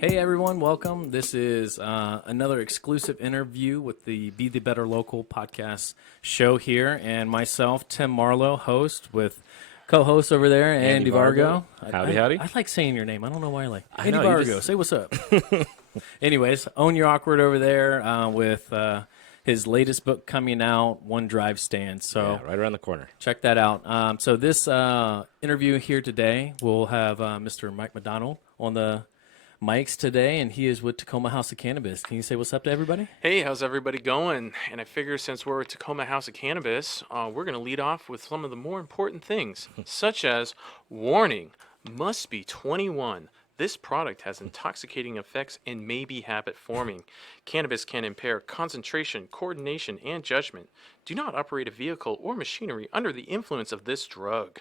Hey everyone, welcome. This is another exclusive interview with the Be the Better Local podcast show here, and myself, Tim Marlowe, host with co-host over there, Andy Vargo. Howdy, howdy. I like saying your name. I don't know why I like I Andy know, you Vargo. just- Say what's up. Anyways, Own Your Awkward over there with his latest book coming out, One Drive Stand. So Yeah, right around the corner. check that out. So this interview here today, we'll have Mr. Mike McDonald on the mics today, and he is with Tacoma House of Cannabis. Can you say what's up to everybody? Hey, how's everybody going? And I figure since we're at Tacoma House of Cannabis, we're going to lead off with some of the more important things, such as warning, must be 21. This product has intoxicating effects and may be habit forming. Cannabis can impair concentration, coordination, and judgment. Do not operate a vehicle or machinery under the influence of this drug.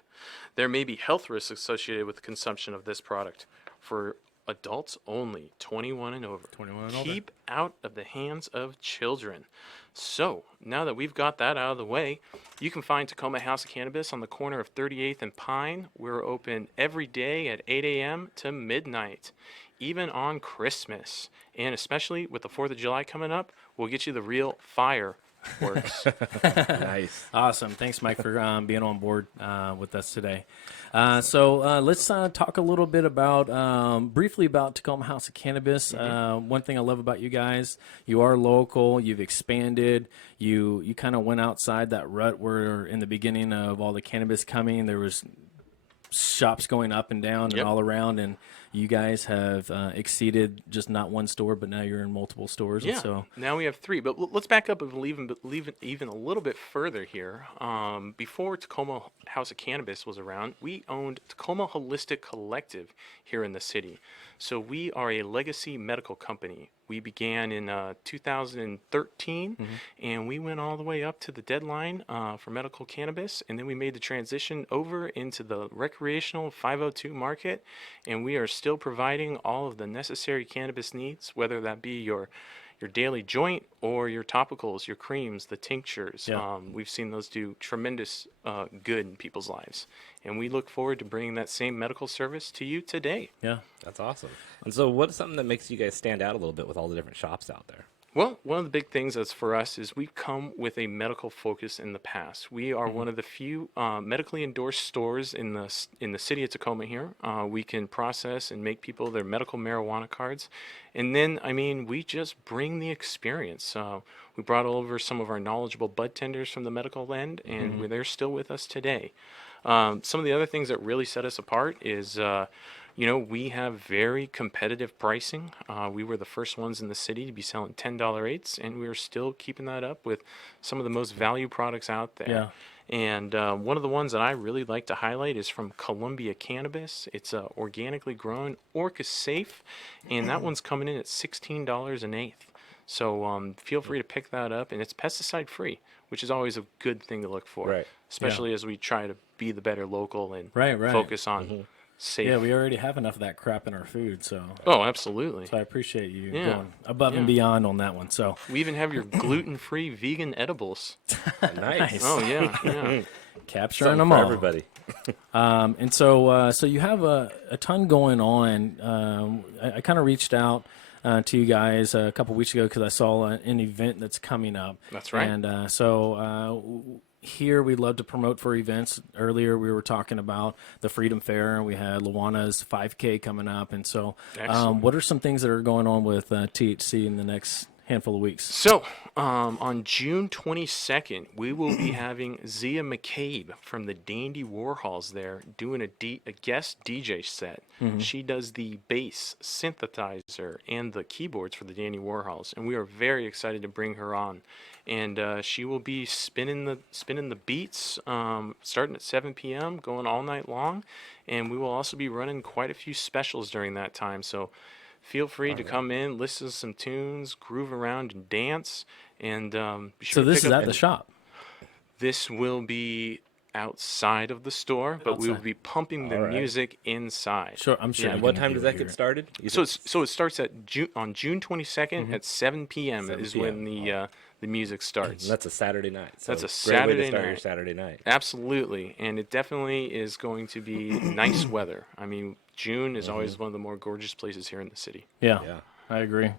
There may be health risks associated with the consumption of this product. For adults only, 21 and over. 21 and older. Keep out of the hands of children. So, now that we've got that out of the way, you can find Tacoma House of Cannabis on the corner of 38th and Pine. We're open every day at 8 a.m. to midnight, even on Christmas. And especially with the 4th of July coming up, we'll get you the real fireworks. Nice. Awesome. Thanks, Mike, for being on board with us today. So let's talk a little bit about, briefly about Tacoma House of Cannabis. One thing I love about you guys, you are local, you've expanded, you kind of went outside that rut where in the beginning of all the cannabis coming, there was shops going up and down and Yep. all around, and you guys have exceeded just not one store, but now you're in multiple stores. Yeah, And so now we have three. But let's back up and leave even a little bit further here. Before Tacoma House of Cannabis was around, we owned Tacoma Holistic Collective here in the city. So we are a legacy medical company. We began in 2013, and we went all the way up to the deadline for medical cannabis, and then we made the transition over into the recreational 502 market, and we are still providing all of the necessary cannabis needs, whether that be your daily joint or your topicals, your creams, the tinctures. Yeah. We've seen those do tremendous good in people's lives, and we look forward to bringing that same medical service to you today. yeah. That's awesome. And so what's something that makes you guys stand out a little bit with all the different shops out there? Well, one of the big things that's for us is we've come with a medical focus in the past. We are one of the few medically endorsed stores in the city of Tacoma here. We can process and make people their medical marijuana cards. And then, we just bring the experience. We brought over some of our knowledgeable bud tenders from the medical end, and they're still with us today. Some of the other things that really set us apart is we have very competitive pricing. We were the first ones in the city to be selling $10 eighths, and we're still keeping that up with some of the most value products out there. Yeah. And one of the ones that I really like to highlight is from Columbia Cannabis. It's organically grown, Orca Safe, and that one's coming in at $16 an eighth. So feel free to pick that up, and it's pesticide free, which is always a good thing to look for, Right. especially as we try to be the better local and Right. focus on safe. Yeah, we already have enough of that crap in our food, so Oh, absolutely. I appreciate you Yeah. going above and Yeah. beyond on that one. So We even have your gluten-free vegan edibles. Nice. Oh yeah, yeah. capturing Something them for all. everybody. And so you have a ton going on. I kind of reached out to you guys a couple weeks ago because I saw an event that's coming up. That's right. And here we love to promote for events. Earlier we were talking about the Freedom Fair, and we had Luana's 5K coming up. And so Excellent. what are some things that are going on with THC in the next handful of weeks? So, on June 22nd, we will be having Zia McCabe from the Dandy Warhols there doing a guest DJ set. She does the bass, synthesizer, and the keyboards for the Dandy Warhols, and we are very excited to bring her on. And she will be spinning the beats, starting at 7 p.m., going all night long, and we will also be running quite a few specials during that time. So feel free to come in, listen to some tunes, groove around, and dance. And be So sure to this pick is up. at the shop. This will be outside of the store, but we will Outside. be pumping the All right. music inside. Sure, I'm sure. Yeah. you What can time do does it that here. get started? So it starts at on June 22nd at 7 p.m. 7 is when p.m. the music starts. And that's a Saturday night. So That's a great way to Saturday start your night. Saturday night. Absolutely, and it definitely is going to be nice weather. I mean, June is always one of the more gorgeous places here in the city. Yeah, Yeah. I agree.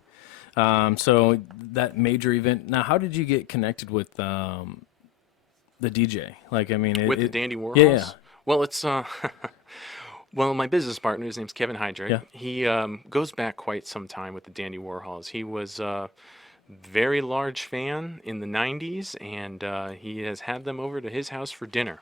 So that major event. Now, how did you get connected with the DJ? Like, I mean, With the Dandy Warhols? Yeah. Well, it's well, my business partner, his name's Kevin Hydrick. Yeah. He goes back quite some time with the Dandy Warhols. He was a very large fan in the '90s, and he has had them over to his house for dinner.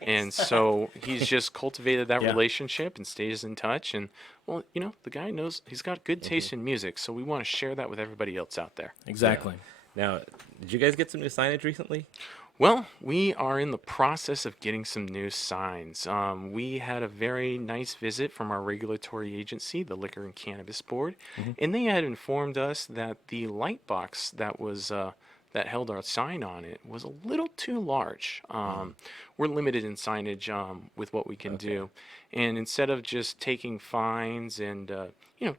And so he's just cultivated that Yeah. relationship and stays in touch. And well, you know, the guy knows he's got good taste in music, so we want to share that with everybody else out there. Exactly. Now, did you guys get some new signage recently? Well, we are in the process of getting some new signs. We had a very nice visit from our regulatory agency, the Liquor and Cannabis Board, and they had informed us that the light box that was that held our sign on it was a little too large. We're limited in signage with what we can do, and instead of just taking fines and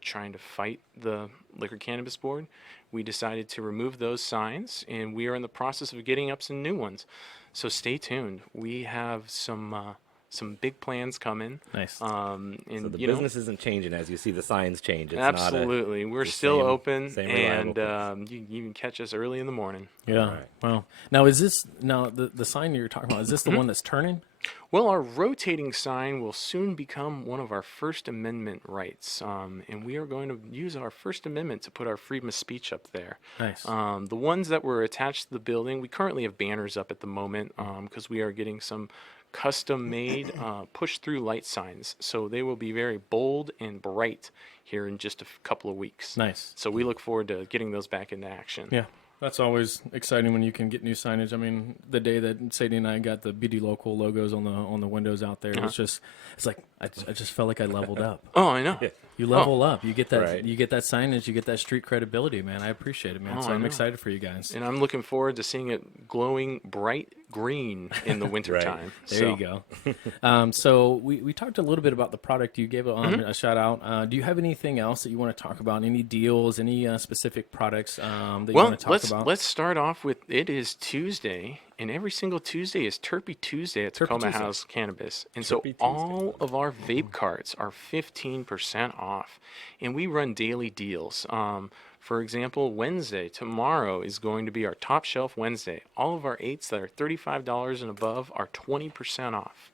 trying to fight the Liquor Cannabis Board, we decided to remove those signs, and we are in the process of getting up some new ones. So stay tuned. We have some big plans coming. Nice. And So the you know, business isn't changing as you see the signs change. It's absolutely, we're the still same- open, same reliable and you can catch us early in the morning. Yeah. Right. Well, now is this the sign you're talking about? Is this the one that's turning? Well, our rotating sign will soon become one of our First Amendment rights, and we are going to use our First Amendment to put our freedom of speech up there. Nice. The ones that were attached to the building, we currently have banners up at the moment because we are getting some custom-made push-through light signs, so they will be very bold and bright here in just a couple of weeks. Nice. So we look forward to getting those back into action. Yeah. That's always exciting when you can get new signage. I mean, the day that Sadie and I got the BD Local logos on the windows out there, it's like I just felt like I leveled up. Oh, I know. You level up. You get that. Right. You get that signage. You get that street credibility, man. I appreciate it, man. So I I'm know. excited for you guys. And I'm looking forward to seeing it glowing bright green in the wintertime. There you go. So we talked a little bit about the product. You gave a shout out. Do you have anything else that you want to talk about? Any deals? Any specific products that you Well, want to talk about? let's start off with it is Tuesday, and every single Tuesday is Terpy Tuesday at Tacoma Tuesday. House Cannabis. And Terpy so Tuesday. all of our vape carts are 15% off, and we run daily deals. For example, Wednesday, tomorrow, is going to be our Top Shelf Wednesday. All of our eights that are $35 and above are 20% off.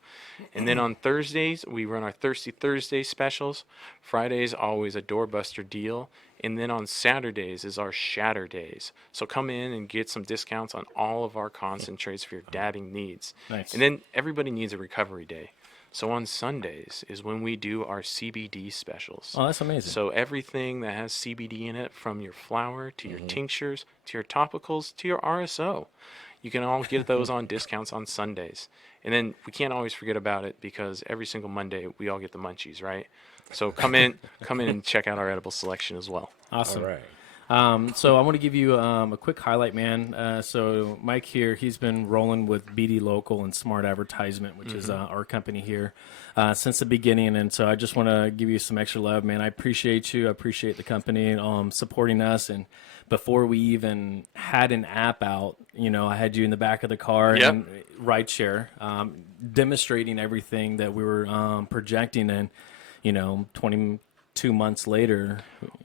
And then on Thursdays, we run our Thirsty Thursday specials. Fridays, always a doorbuster deal. And then on Saturdays is our Shatter Days. So come in and get some discounts on all of our concentrates for your dabbing needs. Nice. And then everybody needs a recovery day. So on Sundays is when we do our CBD specials. Oh, that's amazing. So everything that has CBD in it, from your flower to your tinctures to your topicals to your RSO, you can all get those on discounts on Sundays. And then we can't always forget about it because every single Monday we all get the munchies, right? So come in and check out our edible selection as well. Awesome. All right. So I want to give you a quick highlight, man. So Mike here, he's been rolling with BD Local and Smart Advertisement, which is our company here, since the beginning. And so I just want to give you some extra love, man. I appreciate you. I appreciate the company supporting us. And before we even had an app out, I had you in the back of the car Yep. and rideshare, demonstrating everything that we were projecting. And 22 months later,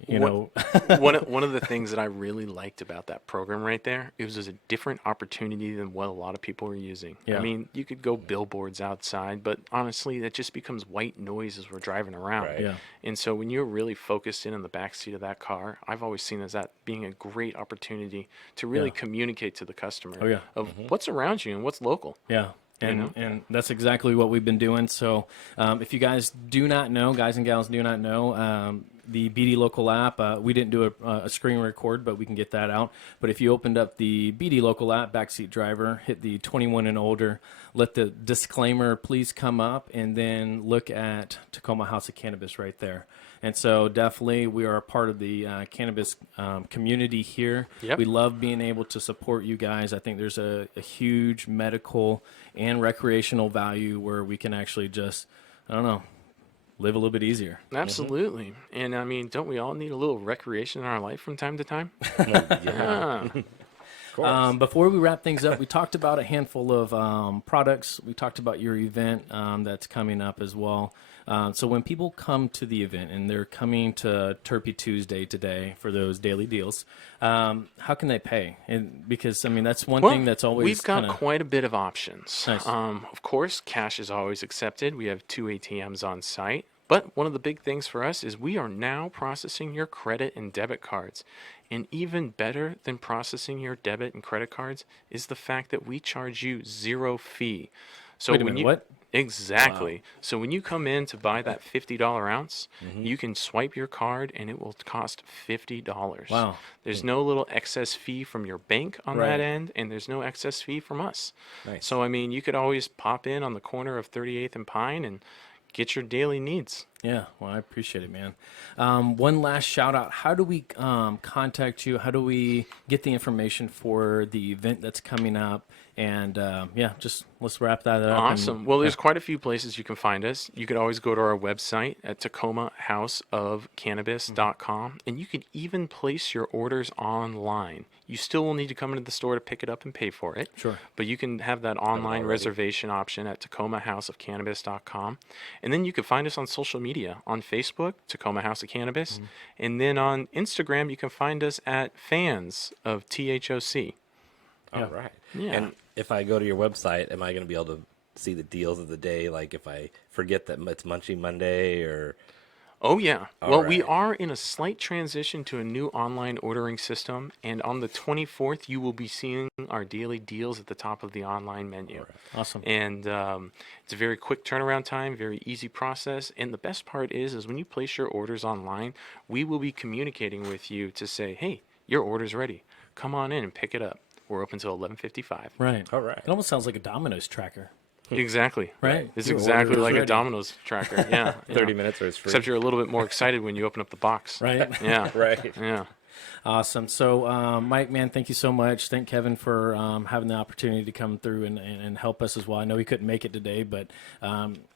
One of the things that I really liked about that program right there, it was a different opportunity than what a lot of people are using. Yeah. I mean, you could go billboards outside, but honestly, that just becomes white noise as we're driving around. Right. Yeah. And so when you're really focused in the back seat of that car, I've always seen as that being a great opportunity to really Yeah. communicate to the customer Oh, yeah. of what's around you and what's local. Yeah. And, know? and that's exactly what we've been doing. So if you guys do not know, guys and gals do not know, the BD Local app, we didn't do a screen record, but we can get that out. But if you opened up the BD Local app, backseat driver, hit the 21 and older, let the disclaimer please come up, and then look at Tacoma House of Cannabis right there. And so definitely we are a part of the cannabis community here. Yep. We love being able to support you guys. I think there's a huge medical and recreational value where we can actually just, live a little bit easier. Absolutely. And I mean, don't we all need a little recreation in our life from time to time? Yeah. course. Before we wrap things up, we talked about a handful of products. We talked about your event that's coming up as well. So when people come to the event and they're coming to Turpy Tuesday today for those daily deals, how can they pay? And because I mean that's one thing that's always we've got kinda, quite a bit of options. Nice. Of course, cash is always accepted. We have 2 ATMs on site. But one of the big things for us is we are now processing your credit and debit cards. And even better than processing your debit and credit cards is the fact that we charge you 0 fee. So Wait a when minute, you what? Exactly. So when you come in to buy that $50 ounce, you can swipe your card and it will cost $50. Wow. There's no little excess fee from your bank on Right. that end, and there's no excess fee from us. Nice. So I mean, you could always pop in on the corner of 38th and Pine and get your daily needs. Yeah, well, I appreciate it, man. One last shout out. How do we contact you? How do we get the information for the event that's coming up? And yeah, just let's wrap that up. and- Awesome. Well, there's quite a few places you can find us. You could always go to our website at TacomaHouseOfCannabis.com, and you can even place your orders online. You still will need to come into the store to pick it up and pay for it. Sure. But you can have that online already. reservation option at TacomaHouseOfCannabis.com. And then you can find us on social media on Facebook, Tacoma House of Cannabis. And then on Instagram, you can find us at Fans of THOC. All right. Yeah. And if I go to your website, am I going to be able to see the deals of the day? Like if I forget that it's Munchie Monday or... Oh, yeah. Well, we right. are in a slight transition to a new online ordering system. And on the 24th, you will be seeing our daily deals at the top of the online menu. Awesome. And it's a very quick turnaround time, very easy process. And the best part is when you place your orders online, we will be communicating with you to say, hey, your order's ready. Come on in and pick it up. We're open till 11:55. Right. All right. It almost sounds like a Domino's tracker. Exactly. Right. It's Your exactly order is like a ready. Domino's tracker. Yeah. 30 yeah. minutes or it's free. Except you're a little bit more excited when you open up the box. Right. Yeah. Right. Yeah. Awesome. So, Mike, man, thank you so much. Thank Kevin for having the opportunity to come through and help us as well. I know he couldn't make it today, but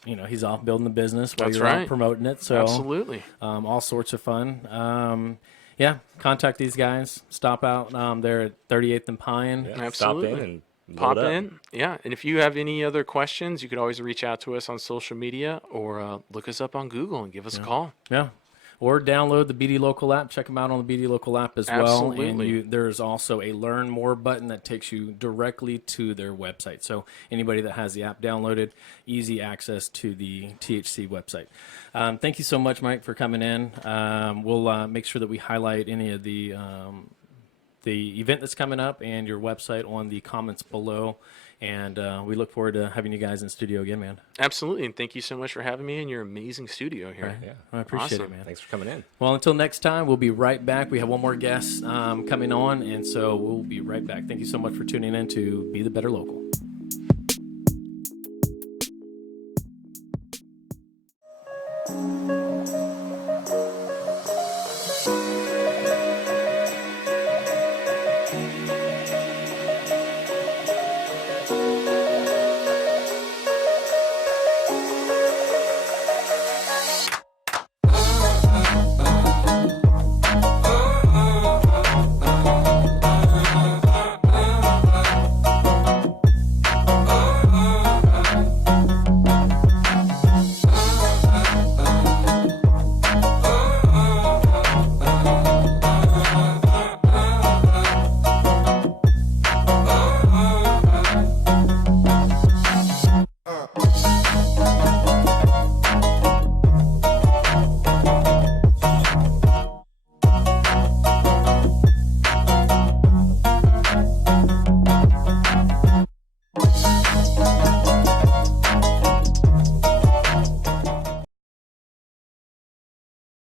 you know he's off building the business while That's you're out right. promoting it. So, Absolutely. all sorts of fun. Yeah, contact these guys. Stop out there at 38th and Pine. Yeah, Absolutely. Stop in and Pop load up. in. Yeah. And if you have any other questions, you could always reach out to us on social media or look us up on Google and give us a call. Yeah. Or download the BD Local app. Check them out on the BD Local app as well. And Absolutely. there's also a Learn More button that takes you directly to their website. So anybody that has the app downloaded, easy access to the THC website. Thank you so much, Mike, for coming in. We'll make sure that we highlight any of the event that's coming up and your website on the comments below. And we look forward to having you guys in studio again, man. Absolutely. And thank you so much for having me in your amazing studio here. Yeah. I appreciate Awesome. it, man. Thanks for coming in. Well, until next time, we'll be right back. We have one more guest coming on, and so we'll be right back. Thank you so much for tuning in to Be the Better Local.